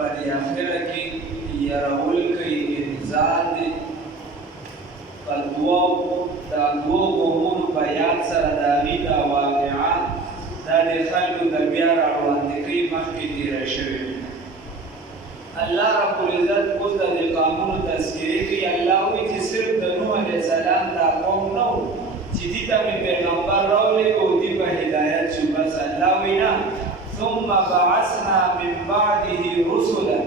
په دې اخره کې یارول کوي انذار دی په دا دوو قومونو په یاد سره د هغې دا واقعه دا د خلکو د بیا راوړاندې کوي مخکې تېره شوې الله رب العزت اوس د دې قومونو تذکرې کوي الله وایي چې صرف د نوح علیه السلام دا قوم نه و چې دې ته مې پیغمبر راولېږه او دې په هدایت شو بس الله وایي نه ثم بعثنا من بعده رسلا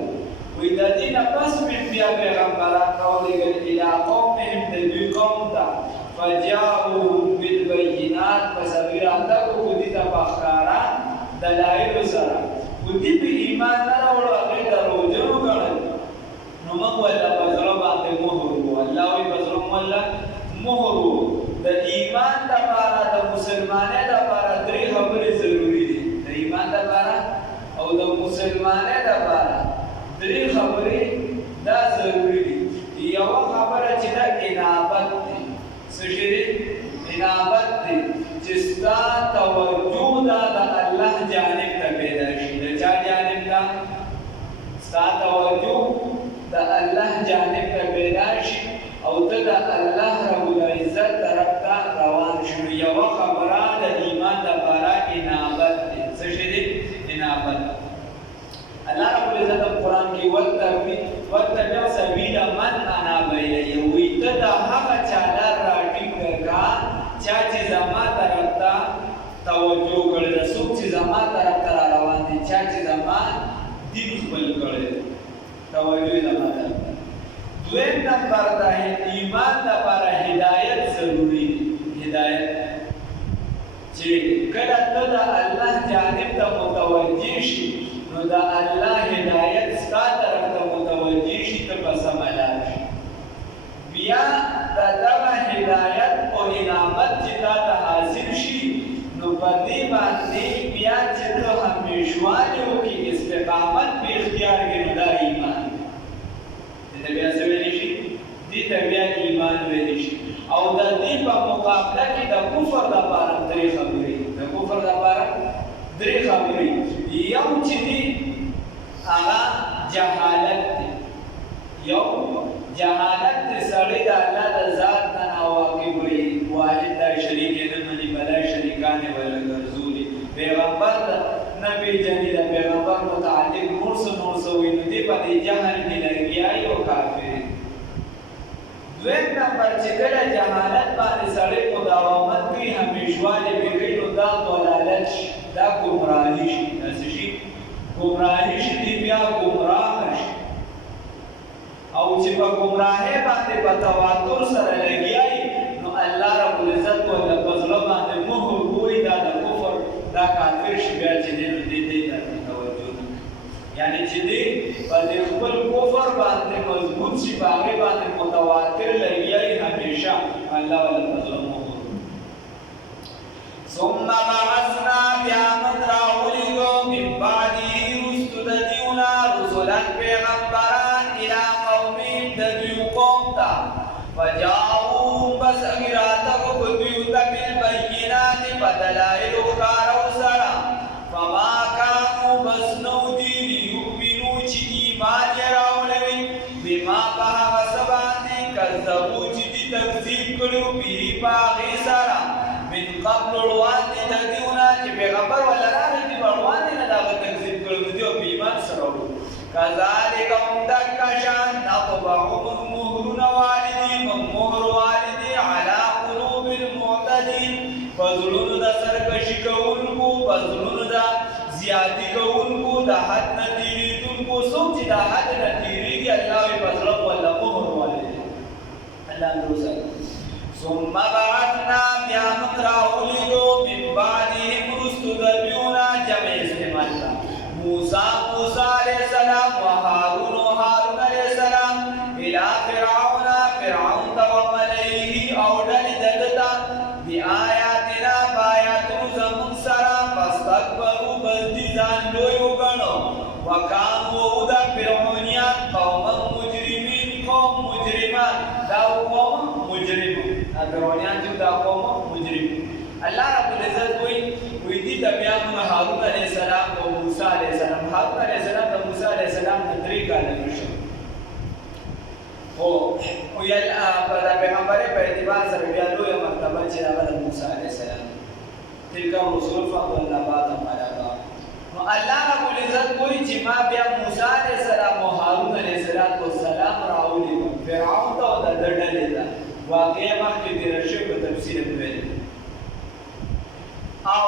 وی د دې نه پس مې بیا پیغمبران راولېږل الی قومهم د دوی قوم ته فجاءوهم بالبینات پس هغوی راتګ وکړو دې ته په ښکاره دلایلو سره خو دې په ایمان نه راوړو هغې دروغجن وګڼل نو موږ ورته په زړه باندې مهر وو الله وایي په زړه مو ورله مهر وو د ایمان دپاره د مسلمانۍ دپاره درې خبرې ضروري دي د ایمان دپاره او د مسلمانۍ دپاره درې خبرې دا ضروري دي یوه خبره چې دا انابت دی څه شی دی انابت دی چې ستا توجه دا د الله جانب ته پیدا شي د چا جانب ته ستا توجه د الله جانب ته پیدا شي او ته د الله رب العزت طرف ته روان شو یوه خبره د ایمان دپاره انابت دی څه شی دی انابت الله رب العزت قرآن کې واتبع سبیل من اناب الیه وایي ته د هغه چا لار راټینګ کړه چا چې زما طرف ته توجه کړې ده څوک چې زما طرف ته را روان دي چا چې زما دین خپل کړی توجه زما طرف ته دویم نمبر د ایمان لپاره هدایت ضروري دی هدایت چې کله ته د الله جانب ته متوجه شي نو د الله هدایت ستا طرف ته متوجه شي ته په سمه لار شي بیا د دغه هدایت او انعامت چې تا ته حاصل شي نو په دې باندې بیا چې ته همیشوالي وکړې استقامت په اختیار کړې نو دا ایمان دې ته بیا څه ویلی شي دې ته بیا ایمان ویلی شي او د دې په مقابله کې د کفر دپاره درې خبرې د کفر دپاره درې خبرې یو چې دی هغه جهالت دی یو جهالت دی سړی د الله د ذات نه ناواقف وي واحد دا شریک یې نه مني بله شریکان یې ورله ګرځولي پیغمبر نه پېژني د پیغمبر متعلق نور څه وي نو دې په دې جهل کې لګیا او کافر دویم نمبر چې کله جهالت باندې سړی مداومت کوي همیشوالي پرې کوي نو دا ضلالت شي دا ګمراهي شي دا څه شي ګمراهي شي دی بیا ګمراه شي او چې په ګمراهۍ باندې په تواتر سره لګیا نو الله رب العزت ورته په زړه باندې مهر ووایي دا د کفر دا کافر شي بیا چې دی نو دې ته توجه نه یعنی چې دی په دې خپل کفر باندې مضبوط شي په هغې باندې متواتر لګیا همیشه الله ورته په زړه مهر ثم بعثنا بیا من راولېږو من بعده رستو د دیونه رسلا پیغمبران الی قومهم د دوی قوم ته فجاءوهم بس هغې راتګ وکړو دوی ته بالبینات په دلایلو ښکارو سره فما کانو بس نو دي لیؤمنو چې ایمان یې راوړوي بما په هغه څه باندې کذبو چې دي تکذیب کړي به په هغې سره من قبل وړاندې د دیونه چې پیغمبر ولا راغی دي وړاندې نه د هغه تکذیب کړي نو دوی په ایمان سره وړو کذلک هم دکه شان نطبع مهرونه والدي مهر والدي علی قلوب المعتدین په زړونو د سرکشي کوونکو په زړونو د زیاتي کوونکو د حد نه تېرېدونکو څوک چې د حد نه تېرېږي الله یې په زړه ولا مهر والدي الله اندوسه ثم بعثنا بیا من راولېږو من بعدهم وروستو د دویونه جمع استعمال کړه موسی علیه السلام و هارون علیه السلام الی فرعون ته وملئه او ډلې د ده ته بآیاتنا په آیاتونو زموږ سره فاستکبروا بس دي ځان لوی وګڼو وکانو او د فرعونیان قوما مجرمین قوم مجرمان دا قوم مجرمون فرعونیان چې دا قوم مجرمون الله رب العزت وایي دي ته بیا موږ هارون علیه السلام او موسی علیه السلام هارون علیه السلام د موسی علیه السلام ویل په پیغمبري په اعتبار سره بیا لویه مرتبه چې هغه د موسی علیه السلام تلک الرسل فضلنا بعضهم على بعض. نو الله رب العزت وایي چې ما بیا موسی علیه السلام او هارون علیه السلام راولېږم فرعون ته او د ده ډلې ته. واقعه مخکې تېره شوې په تفسیر مې ویلې او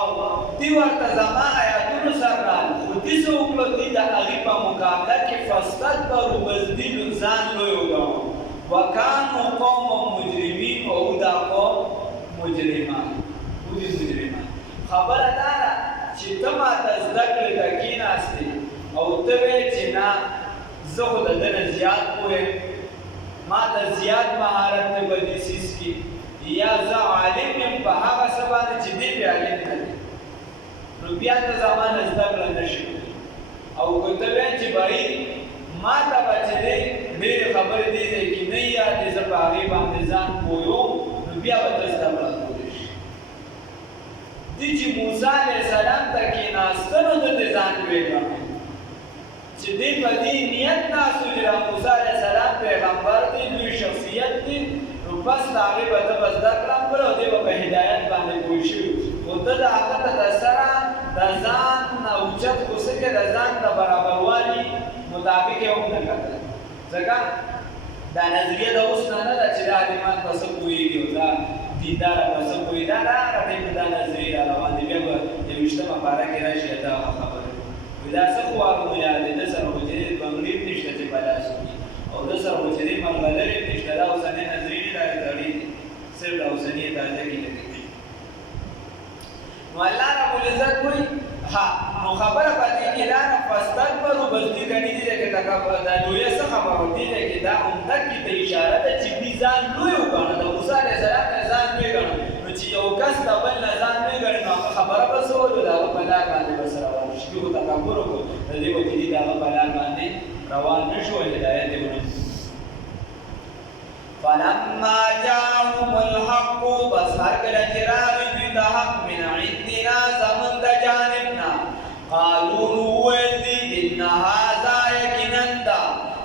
دوی ورته زما آیاتونو سره راغلل خو دوی څه وکړل دوی د هغې په مقابله کې فاستکبروا بس دوی ځان لوی وګڼل وکانو قوم مجرمین او دا قوم مجرمان خبره دا ده چې ته ماته زده کړې ته کېناستې او ته وایې چې نه زه خو د ده نه زیات پوهیم ما ته زیات مهارت دی په دې څیز کې یا زه عالم یم په هغه څه باندې چې دی پرې عالم نه دی نو بیا ته زما نه زده کړه نه شي او که ته وایې چې بهیر ما ته به چې دی ډېرې خبرې دې ځای کې نه یادې زه په هغې باندې ځان پوهوم نو بیا به ته زده کړه کولی شي دی چې موسی علیه السلام ته کېناسته نو ده د ځان لوی ګڼي چې دی په دې نیت ناست و چې موسی علیه السلام پیغمبر دی لوی شخصیت دی نو بس د هغې به ده به زده کړه کړه او دی به په هدایت باندې پوه شوي خو ده د هغه ته د سره د ځان نه اوچت خو څه کې د ځان د برابروالي مطابق یې هم نه کتل ځکه دا نظریه د اوس نه ده چې دا عالمان په څه پوهېږي او دا دینداره په څه پوهېږي دا هغه ټایم کې دا نظریې را روان دي بیا به یوویشتمه پاره کې راشي دا خبره وي دا څه خو هغه ویل دی ده سره خو چې دی بنګړي هم نشته چې په لاس وکړي او ده سره خو چې دی ملغلرې هم نشته دا اوسنۍ نظریې نه راغلې تړي دي صرف د اوسنۍ تازه کې لګي نو الله رب العزت وایي ها نو خبره په دې کې دا نه فاستکبروا بس دوی ګڼي دي چې تکبر دا لویه څه خبره دي چې دا عمده کې ته اشاره ده چې دوی ځان لوی وګڼه د موسی علیه السلام نه ځان لوی ګڼه نو چې یو کس د بل نه ځان لوی ګڼي نو هغه خبره به څه وکړو د هغه په لار باندې به څه روان شي دوی خو تکبر وکړو د دې وجې دوی د هغه په لار باندې روان نه شو هدایت یې ونه فلما جاءهم الحق بس هر کله چې راغی دوی ته حق من عندنا زموږ د جانبنا قالوا وویل دي ان هذا یقینا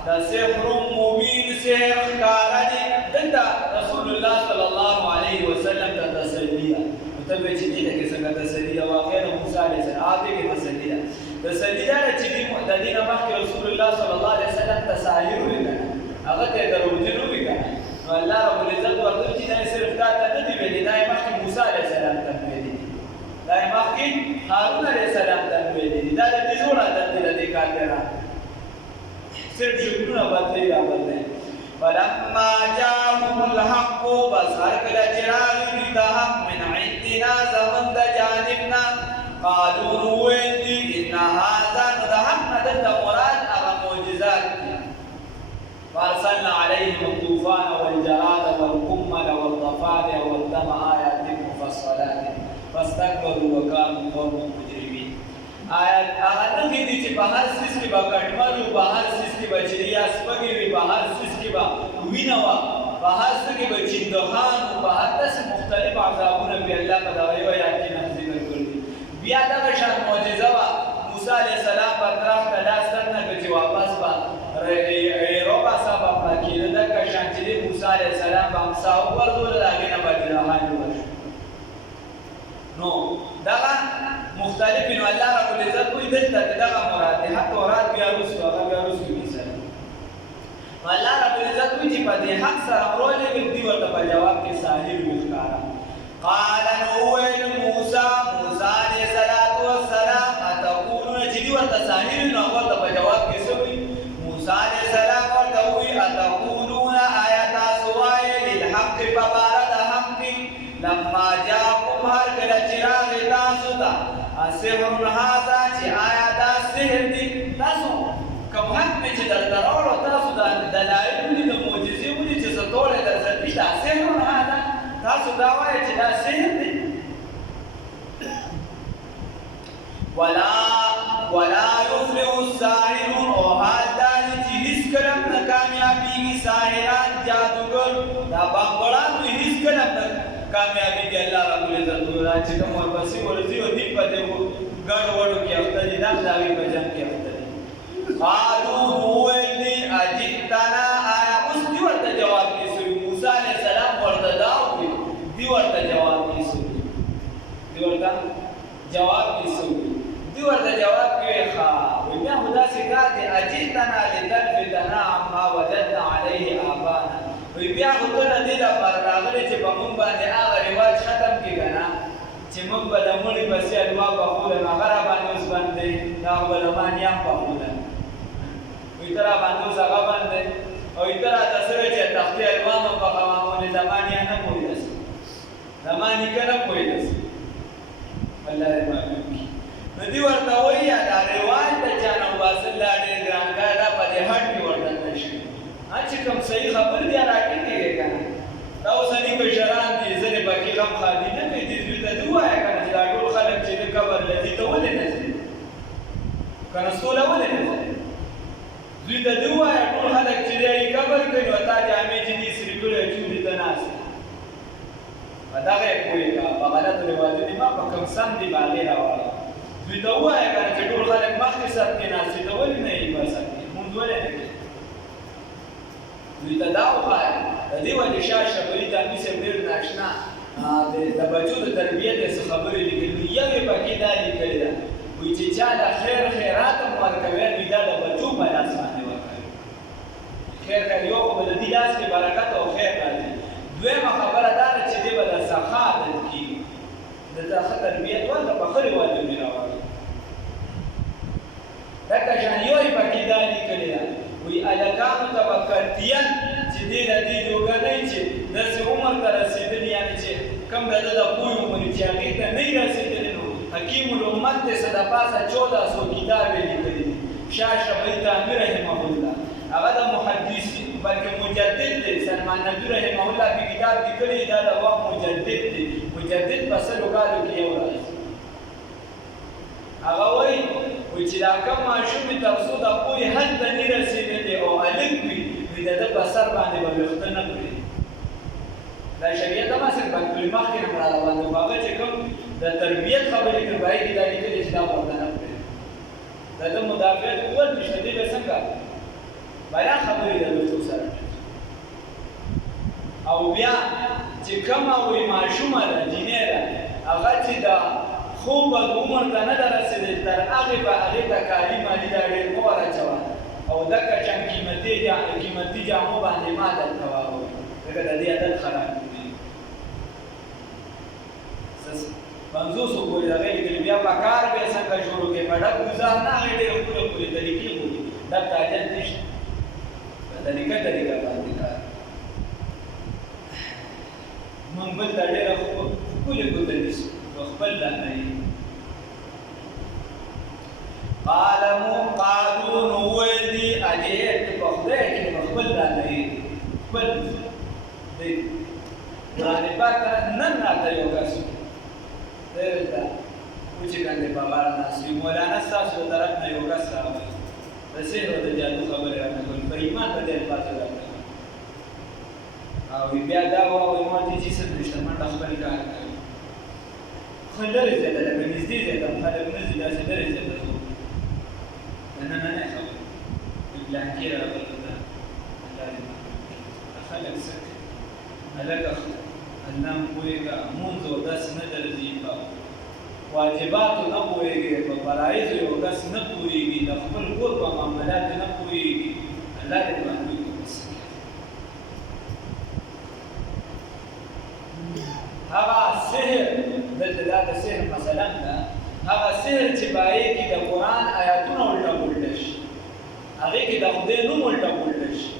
دا سحر مبین سحر ښکاره دی دلته رسول الله صلی الله علیه وسلم ته تسلي ده نو ته وایې چې دې ته کې څنګه تسلي ده واقعا د موسی علیه السلام هغې کې تسلي ده تسلي دا ده چې د دې نه مخکې رسول الله صلی الله علیه وسلم ته ساحر وي که نه هغه ته یې دروغجن ووي که نه نو الله رب العزت ورته وایي چې دا یې صرف تا ته نه دي ویلي دا یې مخکې موسی علیه السلام ته ویلي دي دا یې مخکې هارون علیه السلام ته ویلي دي دا د دې زوړ عادت دی د دې کافرانو صرف شکلونه بدلوي را بدلوي فلما جاءهم الحق بس هر کله چې راغی دوی ته حق من عندنا زموږ د جانبنا قالوا وویل دي ان هذا نو د حق نه دلته مراد هغه معجزات دي فارسلنا عليهم الطوفان والجراد والقمل والضفادع والدم آيات مفصلات فاستكبروا وكانوا قوما مجرمين آیات هغه نښې دي چې په هر څیز کې به کټمل وي په هر څیز کې به چریا سپږې وي په هر څیز کې به وینه وه په هر څه کې به چندخان وو په هر داسې مختلف عذابونه بې الله په دغه یو آیات کې نه ذکر کړي دي بیا دغه شان معجزه وه موسی علیه السلام به طرف ته لاس درنه کړه چې واپس به روباسا به پړه کېده دغه شان چې دی موسی علیه السلام به امسا وغورځول د هغې نه به جراحان وشو نو دغه مختلف نو الله رب العزت وایي دلته دغه مراد دی حق تورات بیا وروستو هغه بیا وروستو کیسه نو الله رب العزت وایي چې په دې حق سره ورولېږل دوی ورته په جواب کې ساحر وي ښکاره قال نو وویل موسی علیه السلام اتقولون چې دوی ورته ساحر وي نو ورته په جواب کې څه وایي موسی علیه السلام ورته وایي اتقولون آیا تاسو وایې للحق په باره د حق کې لما جاءکم هر کله چې راغی تاسو ته سحر هذا چې آیا دا سحر دی تاسو کوم حق مې چې درته راوړو تاسو د دلایل ولې د معجزې ولې چې څه ټولې درته نشته سحر هذا تاسو دا وایئ چې دا سحر دی ولا یفلح الساحرون او حال دا دی چې هېڅکله هم نه کامیابېږي ساحران جادوګر دا بنګړان دوی هېڅکله هم نه کامیابېږي الله رب العزت وایي چې کوم ورپسې ورځي او دوی په دې ګډو وډو کې اخته دي دا هم د هغې په جنګ کې اخته دي قالو وویل دي اجئتنا آیا اوس دې ورته جواب کې څه اجئتنا لتلفتنا عما وجدنا عليه آبانا وی بیا خو ته نه دې لپاره راغلی چې په موږ باندې هغه رواج ختم کړي که نه چې موږ به د مړي پسې الوا پخوله نو هغه راباندې اوس باندې دا خو به لمانیان پخوله وی ته راباندې اوس هغه باندې او ته راته سره چې تختې الوا مه پخوه ولې زمانیا نه پوهېدسې زماني که نه پوهېدسې الله دې معلوم کړي نو دې ورته وایي دا رواج د چا نه وباسل دا ډېر ګران کار دا په دې هټ کې ورته نه شي چې کوم صحیح خبر دی راټینګېږي که نه دا اوسني کشران دي ځینې پکې غم خالي نه کوي دې دوی ته دې ووایه که نه چې دا ټول خلک چې د قبر له دې ته ولې نه ځي که نه سوله ولې نه ځي دوی ته دې ووایه ټول خلک چې دی قبر کوي نو تا جامې چې دي سرې کړې چولې ته ناست په دغه یې پوهې کړه په غلطو رواجونو ما په کوم سم دي باغې راوړه دوی ته ووایه که نه چې ټول خلک مخکې سر کې ناست دي ته ولې نه یې په سر کې مونځ ولې نه کوي دوی ته دا وښایه د دې وجې شاه شبري تامي صاحب ډېر ناشنا د بچو د تربیت یې څه خبرې لیکلي نو یو یې پکې دا لیکلې ده وایي چې چا له خیر خیرات هم ورکوي نو دا د بچو په لاس باندې ورکوي خیر خیر یو خو به د دې لاس کې برکت او خیر راځي دویمه خبره دا ده چې دې به د سخا عادت کېږي د ده ښه تربیت ورته په ښه رواجونې راوړي دکه شان یو یې پکې دا لیکلې ده وی الکانو ته به کرتین چې دې د دې جوګه نه وي چې داسې عمر ته رسېدلي یعنې چې کوم د ده د پوی عمر چې هغې ته نه وي رسېدلي نو حکیم الامت دې څه د پاسه 1400 کتاب یې لیکلي دي شاه شفیع تامي رحمه الله هغه د محدث بلکې مجدد دی سلمان ندوي رحمه الله په کتاب لیکلي دا د وخت مجدد دی مجدد په سلو کالو کې یو راځي هغه وایي چې دا کوم ماشوم تر څو د پوهې حد ته نه رسېدلی او هلک وي نو د ده په سر باندې به ویښته نه کړي دا شریعت هماسې بنکړي مخکې نه مړه باندې خو هغه چې کوم د تربیت خبرې کړي په هغې کې دا لیکلي چې دا ورته نه کړي د ده مدافعت قوت نشته دې به څنګه بیا خبرې د دوستو سره او بیا چې کومه وایي ماشومه ده جینۍ ده هغه چې د خوب به د عمر ته نه ده رسېدلې تر هغې به هغې ته کالي مالي دا ډېر مه ورچوه او دکه چند قیمتي جامو باندې ما درته واغوي ځکه د دې عادت خراب کړي 500 پورې د هغې لیکلي بیا به کار به یې څنګه شروع کړې په ډک ګزار نه هغې ډېرې ښکلې ښکلې طریقې ښودي ډک عادت نشته په طریقه باندې کار موږ بل ته ډېره ښکلې ګوته نیسو خپل لاندې قالوا نو ویل دي اجئت په خدای کې خپل لاندې خپل دی قرآن پاک نن راته یو کس درته چې باندې په غاړه ناست وي مولانا ستاسو له طرف نه یو کس راغلی د سحر او د جادو خبرې راته کولې په ایمان په دې الفاظو راته او بیا دا وایي ما دې چې څه نشته منډه خپل کار کوي خو لرې ځای ته لکه نږدې ځای ته خلک نه ځي داسې لرې ځای ته ځو نه خبرې بلانکې راغلی ده الله دې خلک څه کوي هلکه الله م پوهېږه مونځ او دس نه درځي په واجباتو نه پوهېږي په فرایضو یو کس نه پوهېږي د خپل کور په معاملاتو نه پوهېږي الله دې باندې هغه سحر دلته دا د سحر مثلا ده هغه سحر چې په هغې کې د قرآن آیاتونه الټه پلټه شي هغې کې د خدای نوم الټه پلټه شي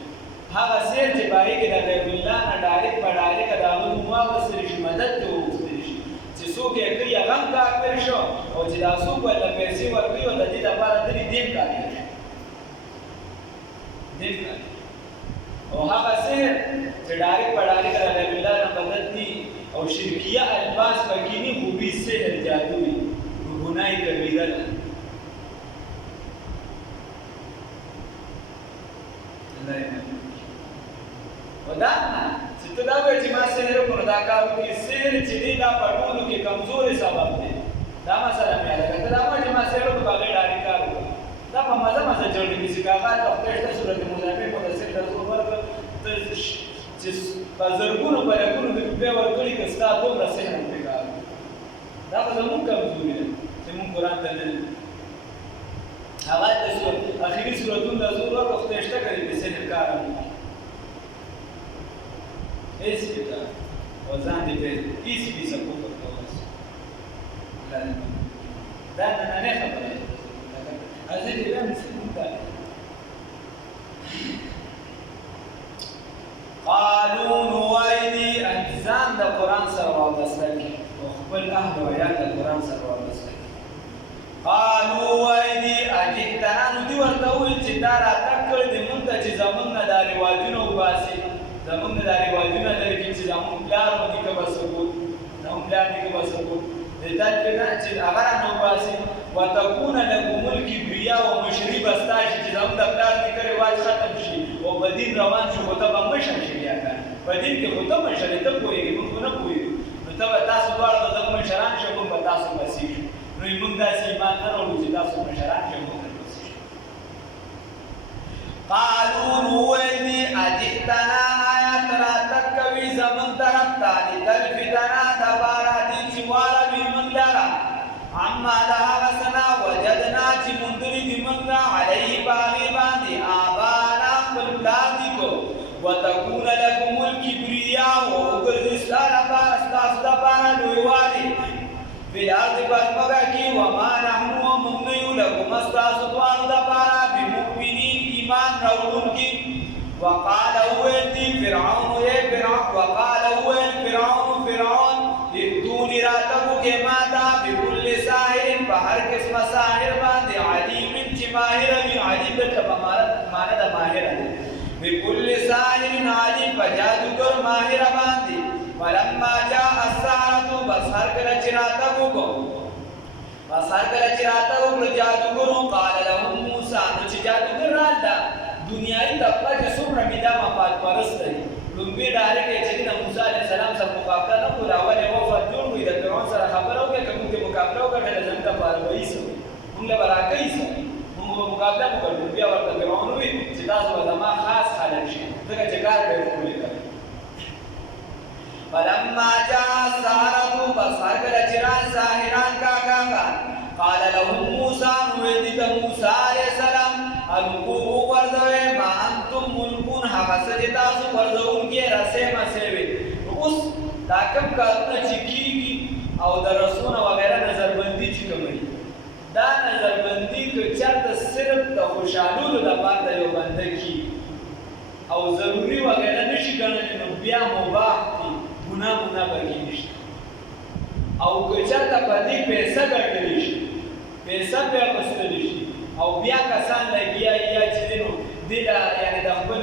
هغه سحر چې په هغې کې د غیب الله نه ډایرکټ په ډایرکټه د هغه نوم واخیستلی شي مدد ترې وغوښتلی شي چې څوک یې کړي هغه هم کافر شو او چې دا څوک ورته پیسې ورکوي او د دې لپاره تلي دیم کافر شي دیم کافر او هغه سحر چې ډایرکټ په ډایرکټه د غیب الله نه مدد دي او شرکیه الفاظ پکې نه خو بي سحر جادو وي ګناه کبیره ده او دا چې ته دا وایې چې ما سحر وکړو دا کار وکړي سحر چې دی دا په ټولو کې کمزوري سبب دی دا مسله مې یاده کړه ته دا وایې چې ما سحر وکړو هغې ډارې کار وکړو دا په مزه جوړ نیسي که هغه ته خدای شته صورت مضافې مدثر درته ورکړه ته چې په زرګونو په لکونو د روپۍ ورکړي که ستا دومره سحر هم پرې کار دا خو زمونږ کمزوري ده چې مونږ قرآن ته نه هغه د اخري سورتون د زور او ختشته کوي په سحر کار ایس بتا وزن دې په ایس بي سکو په توګه دا نه خبره ازه دې هم څه قالوا نوایدی انسان د قرآن سره وابسته کی او خپل اهل و عیال د قرآن سره وابسته کی قالوا وایدی اجئتنا نو دی ورته وویل چې دا راتګ کړی دی مونږ ته چې زمونږ نه دا رواجونه وباسي زمونږ نه دا رواجونه لري چې زمونږ پلار مو دي که به څه کوو زمونږ پلار دي که به څه کوو د دا چې هغه رانه وباسي وتكون لكم الكبرياء ومشري بستاشي چې زموږ د پلار نیکه رواج ختم شي او په دین روان شو خو ته به مشر شي بیا که په دین کې خو ته مشر یې ته پوهېږې موږ خو نه پوهېږو نو ته به تاسو دواړه به زموږ مشران شئ موږ به تاسو پسې شو نو موږ داسې ایمان نه راوړو چې تاسو مشران شئ موږ درپسې شو قالوا نو ویل دي اجئتنا آیا ته راتګ کوې زموږ طرف ته لتلفتنا دپاره دې چې واړوې موږ لره عما لها سنا وجدنا چې مندري دي منګه عليه باغي باندې آبانا خپل پلار دي کو وتكون لكم الكبرياء وګرځي ستاسو دپاره لویوالی فی الارض پسمکه کې وما نحن وموږ نه یو لکم ستاسو دواړو دپاره بمؤمنین ایمان راوړونکي وقال وویل دي فرعون ائتوني راتبو کې ماته بكل ساحر په هر قسمه ساحر باندې علیم چې ماهر وي علیم د معنا د ماهر دی بكل ساحر علیم په جادوګر ماهر باندې فلما جاء السحرة بس هر کله چې راتبو کو جادوګرو قال لهم موسی نو چې جادوګر راځه دنیایي طبقه چې څومره میدا مفاد پرست دی لومبي ډایرکټ چې د موسی علیه السلام سره مقابله نه کوله اول وفد جوړ وي د فرعون سره خبره وکړه که موږ مقابله وکړه زموږ لپاره به یې څه موږ له به راکوي څه موږ به مقابله وکړو بیا ورته فرعون وویل چې تاسو به زما خاص خلک شئ ځکه چې کار به یې ښکلي کوي فلما جاء السحرة بس هر کله چې ساحران کاکاګان قال لهم موسی نو ویل دي ته موسی علیه السلام القوا ورځوئ ما انتم ملقون هغه څه چې تاسو ورځوونکي رسۍ مسې وي اوس دا کوم کارونه چې کېږي او د رسونه وغیره نظربندي چې کوي دا نظربندي که چېرته صرف د خوشحالولو دپاره د یو بنده کېږي او ضروري وغیره نه شي ګڼلی نو بیا مباح دي ګناه پکې نشته او که چېرته په دې پیسه ګټلی شي پیسه پرې اخیستلی شي او بیا کسان لګیا یا چې دی نو دې له یعنې د خپل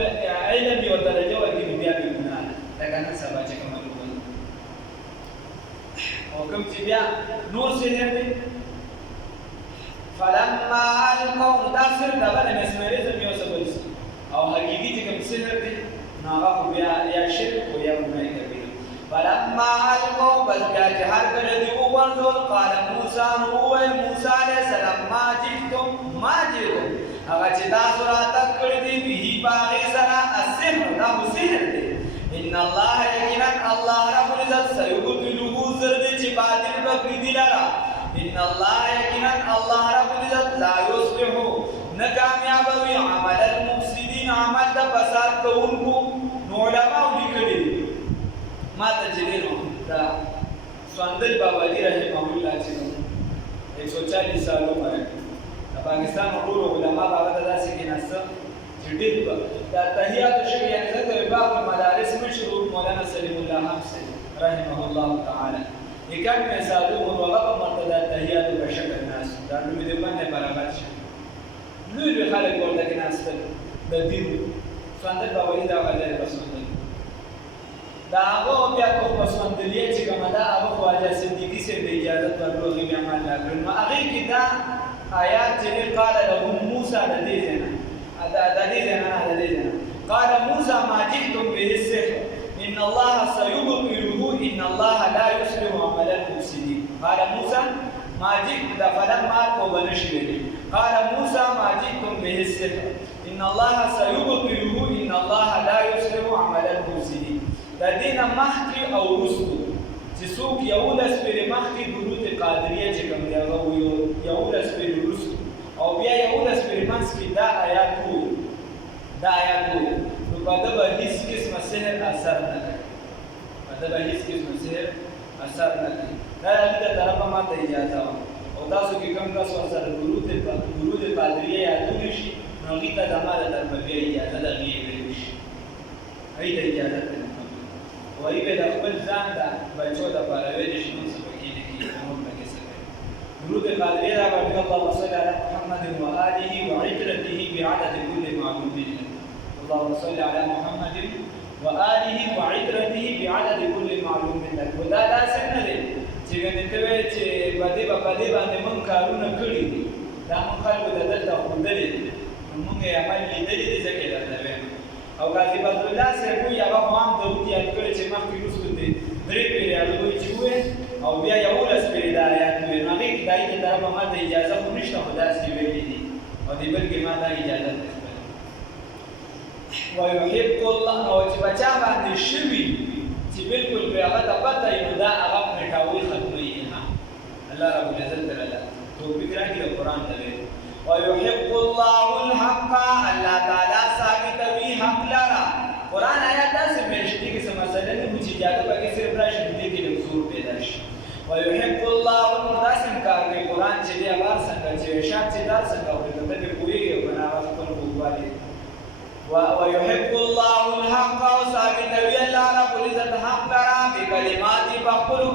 علم یوه درجه ورکړي نو بیا بې ګناه ده لکه نن سبا چې کومه لوبه او کوم چې بیا نور سحر دی فلما القوا دا صرف د بل مسمریزم یو څه بل او حقیقي چې کوم سحر دی نو هغه خو بیا یا شرک او یا ګناه کوي فلما القوا بل بیا چې هر کله دې وغورځول قال موسی نو وویل موسی علیه السلام ما جئتم هغه چې تاسو راتګ کړي دي به په هغې سره السحر دا خو سحر دی ان الله یقینا الله رب العزت سیبطله زر دی چې باطل به پرېږدي لره ان الله یقینا الله رب العزت لا یصلح نه کامیابوي عمل المفسدین عمل د فساد کوونکو نو علماو لیکلي دي ما ته چې دی نو دا سوندل باباجي رحمه الله چې 140 سال عمر پاکستان ټول علما هغه ته داسې کېناسته چې ډېر به دا تحیات شوي یعنې زه د باب المدارس مشر مولانا سلیم الله حافظ رحمه الله تعالی یکم مثالو هغه په مرتده تحیاتو په شکل ناست دا لوی د باندې برابر شي لوی لوی خلک ورته کېناستل د دین سوندل باباجي دا غلی رسول دا هغه بیا کوم پسوندلیه چې کومه ده هغه خواجه صدیقي صاحب د اجازت ورکړو هغې بیا عمل نه کړل نو هغې کې دا آیات چې قال لهم موسی د دې ځای قال موسی ما جئتم به السحر ان الله سيبطله ان الله لا يصلح عمل المفسدين قال موسی ما جئت فلما وبنشر قال موسی ما جئتم به السحر ان الله سيبطله ان الله لا يصلح عمل المفسدين د دې نه مخکې او وروسته چې څوک 11 پېرې مخکې درود قادریه چې کوم دی هغه یولس پېرې وروسته او بیا یو د سپریمنس کې دا آیات وو نو په دغه هیڅ قسمه سحر اثر نه کوي دا د طرفه ماته اجازه وه او تاسو کې کوم کس ورسره درود پادریه یادونه شي نو هغې ته زما د طرفه بیا اجازه ده هغې یې ویلی شي هغې ته اجازه ترې او هغې به د خپل ځان د بچو دپاره ویلی شي نور څه پکې نه کېږي نور پکې څه کوي درود پادریه دا به اللهم صل علی محمد وآله وعترته بعدد كل معلوم له اللهم صل على محمد وآله وعترته بعدد كل معلوم لك ودا داسې نه دی چې ګنې ته وایې چې په دې باندې موږ کارونه کړي دي دا موږ خلکو ته دلته ښودلي دي نو موږ یې عمل لیدلي دي ځکه یې درته وایم او قاضي بدرالله صاحب وایي هغه خو هم درود یاد کړی چې مخکې وروستو دې 3 پېرې هغه وایي چې ووایې او بیا 11 پېرې دا آیات ووایي نو هغې کې د هغې د طرفه ما ته اجازه خو نشته خو داسې ویلي دي او دې بل کې ما دا اجازه ده ويحب الله او چې بچا باندې شوي چې بالکل په هغه ته پته وي نو دا هغه پرېټاوي ختموي الله رب العزت تعالی توفیق راکړي د قرآن ته ويحب الله الحق الله تعالی ثابتوي حق لرا قرآن آیات داسې میاشتې کې څه مسله نه وي چې اجازه پکې صرف راشي نو دې کې لږ زور پیدا شي ويحب الله نور داسې کار کوي قرآن چې دی هغه څنګه چې شات چې دا څنګه وي ته پرې پوهېږي او که نه هغه خپل خوږوالی ويحب الله الحق وثابتوي الله رب العزت حق لرا بكلمات بخلو